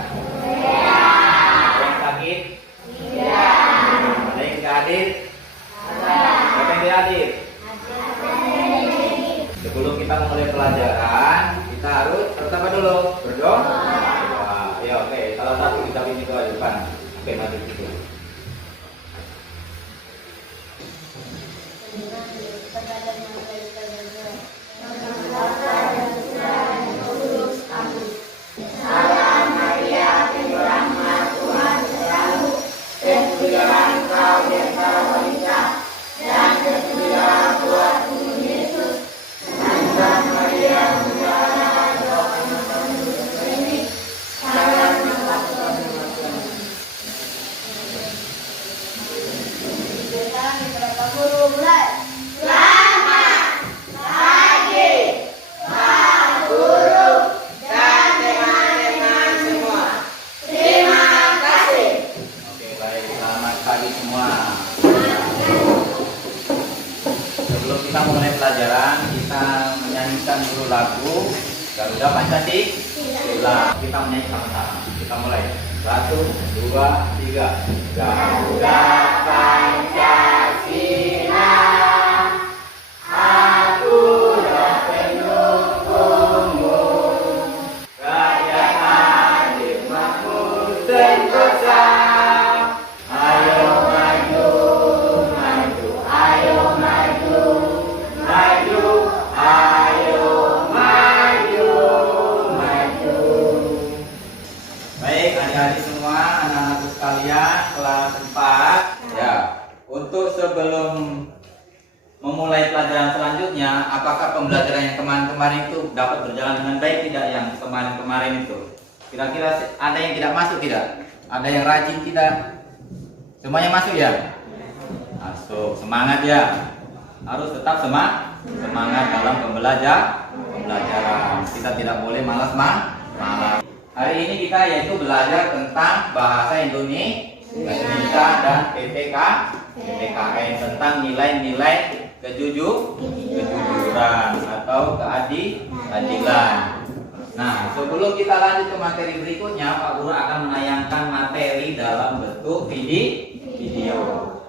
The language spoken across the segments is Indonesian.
Ada yang sakit? Ada yang tidak hadir? Siapa yang tidak hadir? Sebelum kita mulai pelajaran, kita harus apa dulu? Berdoa. Ya, oke. Salah satu kitab ini ke depan. Oke, mari kita. Kita mulai pelajaran, kita menyanyikan dulu lagu Garuda Pancasila. Kita menyanyi sama-sama. Kita mulai. 1, 2, 3. Garuda Pancasila, aku dan pendukungmu, rakyat adil makmur sentosa. Ayo maju, maju, ayo maju. Maju, ayo maju, maju. Baik adik-adik semua, anak-anakku sekalian, kelas 4. Ya, untuk sebelum memulai pelajaran selanjutnya, apakah pembelajaran yang kemarin-kemarin itu dapat berjalan dengan baik tidak? Yang kemarin-kemarin itu kira-kira ada yang tidak masuk tidak? Ada yang rajin tidak? Semuanya masuk ya? Masuk, semangat ya. Harus tetap semangat dalam pembelajaran. Kita tidak boleh malas. Hari ini kita yaitu belajar tentang bahasa Indonesia dan PPKN tentang nilai-nilai kejujuran atau keadilan. Nah, sebelum kita lanjut ke materi berikutnya, Pak Guru akan menayangkan materi dalam bentuk video.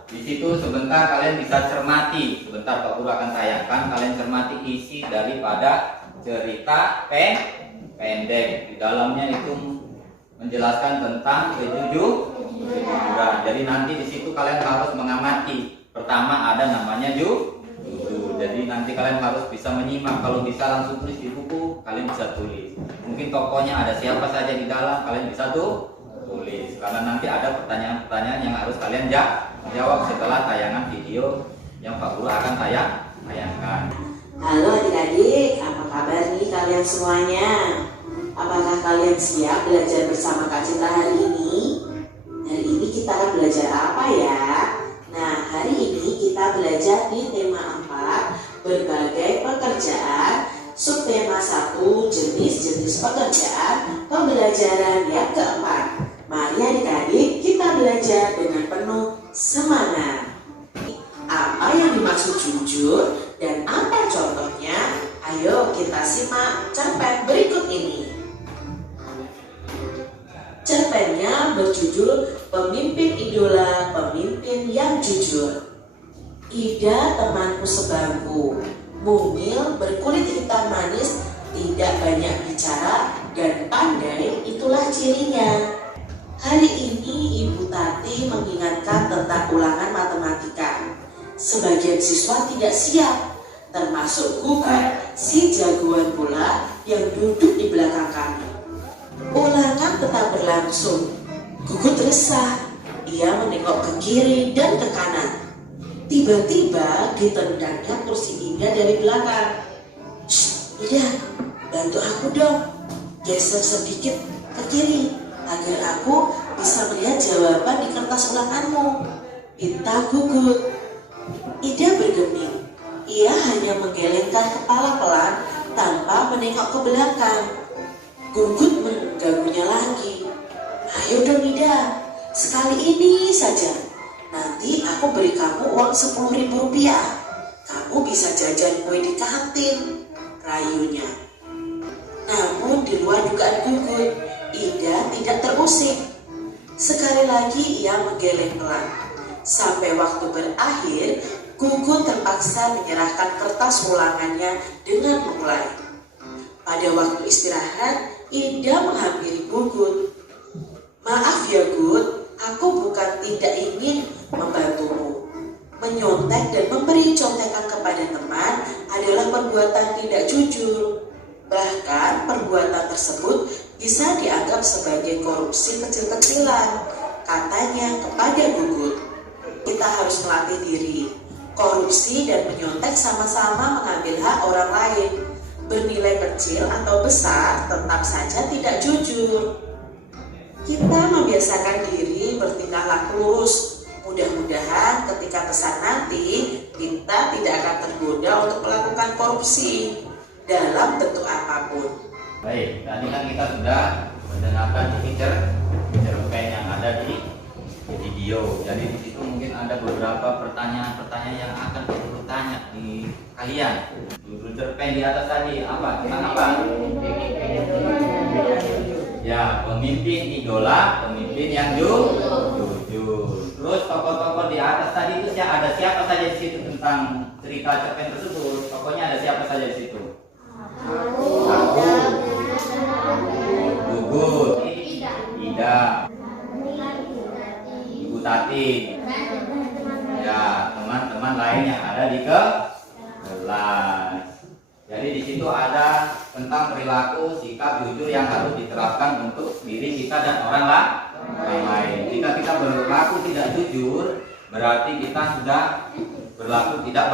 Di situ sebentar kalian bisa cermati. Sebentar Pak Guru akan tayangkan, kalian cermati isi daripada cerita pendek. Di dalamnya itu menjelaskan tentang kejujuran. Jadi nanti di situ kalian harus mengamati. Pertama ada namanya judul. Jadi nanti kalian harus bisa menyimak. Kalau bisa langsung tulis di buku, kalian bisa tulis. Mungkin tokohnya ada siapa saja di dalam, kalian bisa tulis. Karena nanti ada pertanyaan-pertanyaan yang harus kalian jawab setelah tayangan video yang Pak Guru akan tayangkan. Halo adik-adik, apa kabar nih kalian semuanya? Apakah kalian siap belajar bersama Kak Cita hari ini? Hari ini kita akan belajar apa ya? Nah, hari ini kita belajar di tema 4, berbagai pekerjaan, subtema 1, jenis-jenis pekerjaan, pembelajaran yang keempat. Mari adik-adik kita belajar dengan penuh semangat. Apa yang dimaksud jujur dan apa contohnya? Ayo kita simak cerpen berikut ini. Cerpennya berjudul Pemimpin Idola, Pemimpin yang Jujur. Ida temanku sebangku, mungil, berkulit hitam manis, tidak banyak bicara dan pandai, itulah cirinya. Hari ini Ibu Tati mengingatkan tentang ulangan matematika. Sebagian siswa tidak siap, termasuk Gugut, si jagoan bola yang duduk di belakang kami. Ulangan tetap berlangsung. Gugut resah. Ia menengok ke kiri dan ke kanan. Tiba-tiba ditendangnya kursi Ida dari belakang. "Shh, Ida, bantu aku dong. Geser sedikit ke kiri agar aku bisa melihat jawaban di kertas ulanganmu," pinta Gugut. Ida bergeming. Ia hanya menggelengkan kepala pelan tanpa menengok ke belakang. Gugut mengganggunya lagi. "Ayo dong Ida, sekali ini saja. Nanti aku beri kamu uang 10.000 rupiah. Kamu bisa jajan kue di kantin," rayunya. Namun di luar dugaan Gugut, Ida tidak musik. Sekali lagi ia menggeleng pelan. Sampai waktu berakhir, Gugut terpaksa menyerahkan kertas ulangannya dengan memulai. Pada waktu istirahat, Ida menghampiri Gugut. "Maaf ya Gut, aku bukan tidak ingin membantumu. Menyontek dan memberi contekan kepada teman adalah perbuatan tidak jujur. Bahkan perbuatan tersebut bisa dianggap sebagai korupsi kecil-kecilan," katanya kepada Gugut. "Kita harus melatih diri. Korupsi dan menyontek sama-sama mengambil hak orang lain. Bernilai kecil atau besar tetap saja tidak jujur. Kita membiasakan diri bertingkah laku lurus. Mudah-mudahan ketika besar nanti kita tidak akan tergoda untuk melakukan korupsi dalam bentuk apapun." Baik, tadi kan kita sudah mendengarkan cerpen yang ada di video. Jadi di situ mungkin ada beberapa pertanyaan-pertanyaan yang akan bertanya di kalian. Judul cerpen di atas tadi apa? Tentang apa? Ya, pemimpin idola, pemimpin yang jujur. Terus tokoh-tokoh di atas tadi itu ada siapa saja di situ tentang cerita cerpen tersebut? Tokohnya ada siapa saja di situ? Aku, Gugut, Ida, Ibu Tati, ya teman-teman lain yang ada di kelas. Jadi di situ ada tentang perilaku sikap jujur yang harus diterapkan untuk diri kita dan orang lain. Jika kita berlaku tidak jujur, berarti kita sudah berlaku tidak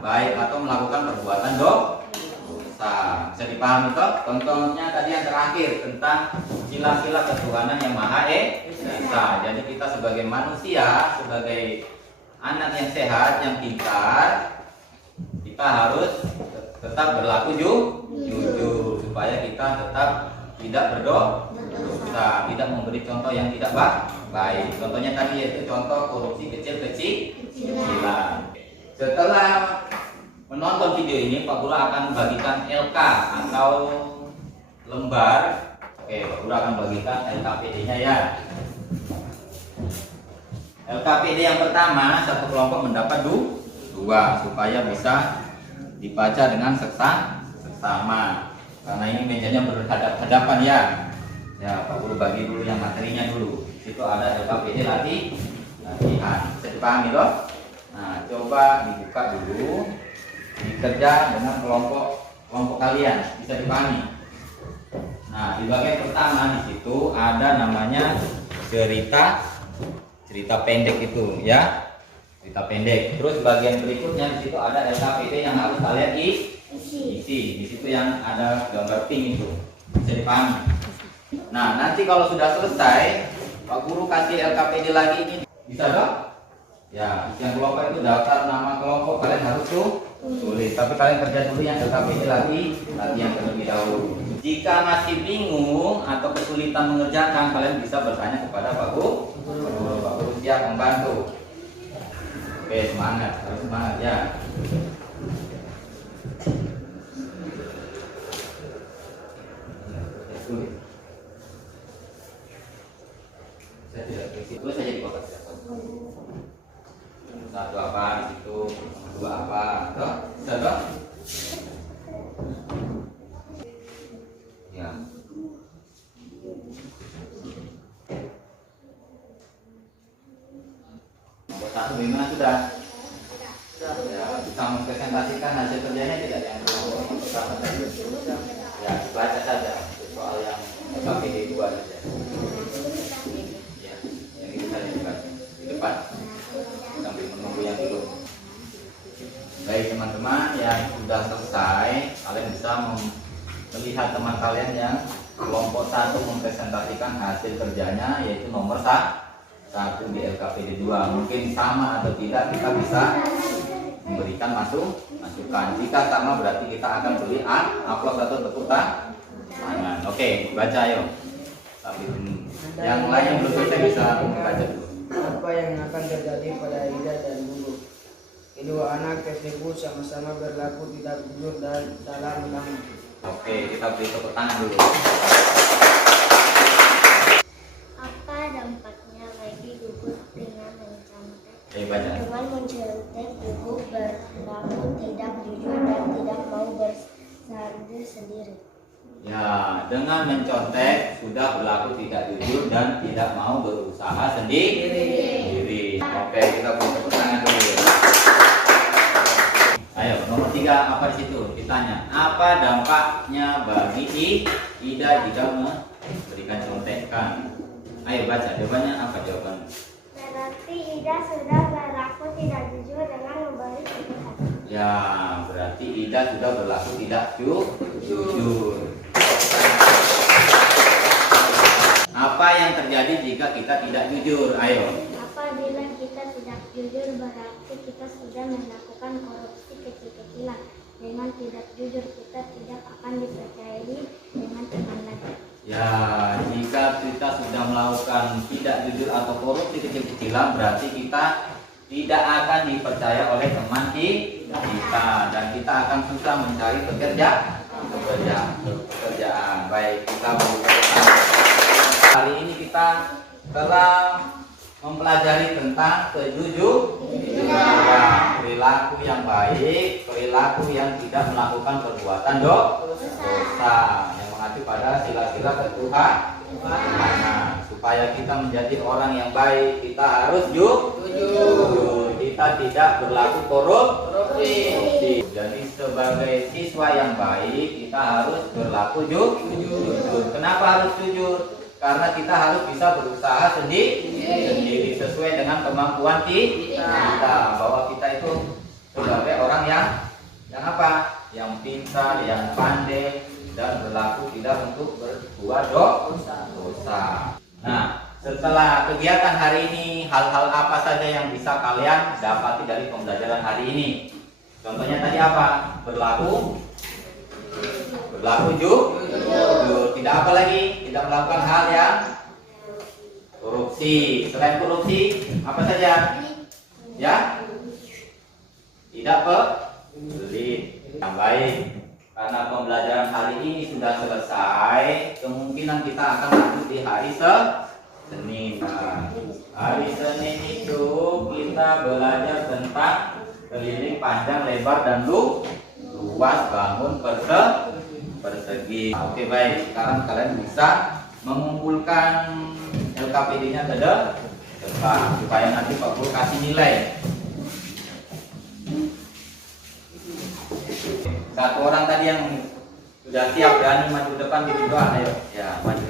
baik atau melakukan perbuatan dosa. Bisa dipahami toh? Contohnya tadi yang terakhir tentang sila-sila ketuhanan yang Maha Esa. Jadi kita sebagai manusia, sebagai anak yang sehat, yang pintar, kita harus tetap berlaku jujur supaya kita tetap tidak berdosa, tidak memberi contoh yang tidak baik. Contohnya tadi yaitu contoh korupsi kecil-kecilan. Setelah menonton video ini, Pak Guru akan bagikan LK atau lembar. Oke, Pak Guru akan bagikan LKPD-nya ya. LKPD yang pertama, satu kelompok mendapat 2 supaya bisa dibaca dengan seksama. Karena ini mejanya berhadapan-hadapan ya. Ya, Pak Guru bagi dulu yang materinya dulu. Di situ ada LKPD latihan. Bisa dipahami toh? Nah, coba dibuka dulu. Dikerja dengan kelompok kalian, bisa dipahami. Nah, di bagian pertama di situ ada namanya cerita pendek itu ya, cerita pendek. Terus bagian berikutnya di situ ada LKPD yang harus kalian isi. Di situ yang ada gambar pink itu, bisa dipahami. Nah, nanti kalau sudah selesai, Pak Guru kasih LKPD lagi ini, bisa dong? Ya, yang kelompok itu daftar nama kelompok kalian harus tulis. Tapi kalian kerja dulu yang LKPD latihan terlebih dahulu. Jika masih bingung atau kesulitan mengerjakan, kalian bisa bertanya kepada Pak Guru. Pak Guru siap membantu. Oke, semangat, harus semangat ya. Saya tidak tulis saja di kotak. Satu apa di situ, dua apa, toh? Bisa toh? Ya. Nomor 1 gimana sudah? Ya, bisa mempresentasikan hasil kerjanya tidak yang pertama tadi. Ya, dibaca saja soal yang KPD 2 saja. Ya, yang itu saja dibaca di depan. Sambil menunggu yang itu. Baik teman-teman yang sudah selesai, kalian bisa melihat teman kalian yang kelompok 1 mempresentasikan hasil kerjanya, yaitu nomor 1 di LKPD 2. Mungkin sama atau tidak, kita bisa memberikan masukan. Jika sama berarti kita akan beri upload atau tepuk tangan. Oke, baca yuk. Tapi yang lain yang belum selesai bisa membaca dulu. Apa yang akan terjadi pada Ida dan Gugut? Kedua anak tersebut sama-sama berlaku tidak jujur dalam menang. Oke, kita beri tepuk tangan dulu. sudah berlaku tidak jujur dan tidak mau berusaha sendiri. Oke, kita beri tepuk tangan dulu. Ayo, nomor 3 apa di situ? Ditanya, apa dampaknya bagi Ida jika memberikan contekan? Ayo baca, jawabannya apa jawabannya? Berarti Ida sudah berlaku tidak jujur dengan memberi contekan. Ya, berarti Ida sudah berlaku tidak jujur. Apa yang terjadi jika kita tidak jujur? Ayo. Apabila kita tidak jujur berarti kita sudah melakukan korupsi kecil-kecilan. Dengan tidak jujur kita tidak akan dipercayai dengan teman lagi. Ya, jika kita sudah melakukan tidak jujur atau korupsi kecil-kecilan berarti kita tidak akan dipercaya oleh teman kita dan kita akan susah mencari pekerjaan. Baik, kita hari ini kita telah mempelajari tentang kejujuran, perilaku yang baik, perilaku yang tidak melakukan perbuatan dosa, yang mengacu pada sila-sila ketuhanan. Supaya kita menjadi orang yang baik, kita harus jujur. Kita tidak berlaku korupsi. Jadi sebagai siswa yang baik, kita harus berlaku jujur. Kenapa harus jujur? Karena kita harus bisa berusaha sendiri sesuai dengan kemampuan kita. Bahwa kita itu sebagai orang yang apa? Yang pintar, yang pandai dan berlaku tidak untuk berbuat dosa. Nah, setelah kegiatan hari ini, hal-hal apa saja yang bisa kalian dapati dari pembelajaran hari ini? Contohnya tadi apa? Berlaku jujur, tidak apa lagi, tidak melakukan hal yang korupsi. Selain korupsi, apa saja? Ya, tidak pelit. Yang baik, karena pembelajaran hari ini sudah selesai, kemungkinan kita akan lanjut di hari Senin. Hari Senin itu kita belajar tentang keliling panjang, lebar, dan luas, bangun persegi. Oke, baik. Sekarang kalian bisa mengumpulkan LKPD-nya ke depan supaya nanti Pak Guru kasih nilai. Satu orang tadi yang sudah siap berani maju depan gitu doang, ayo. Ya, maju.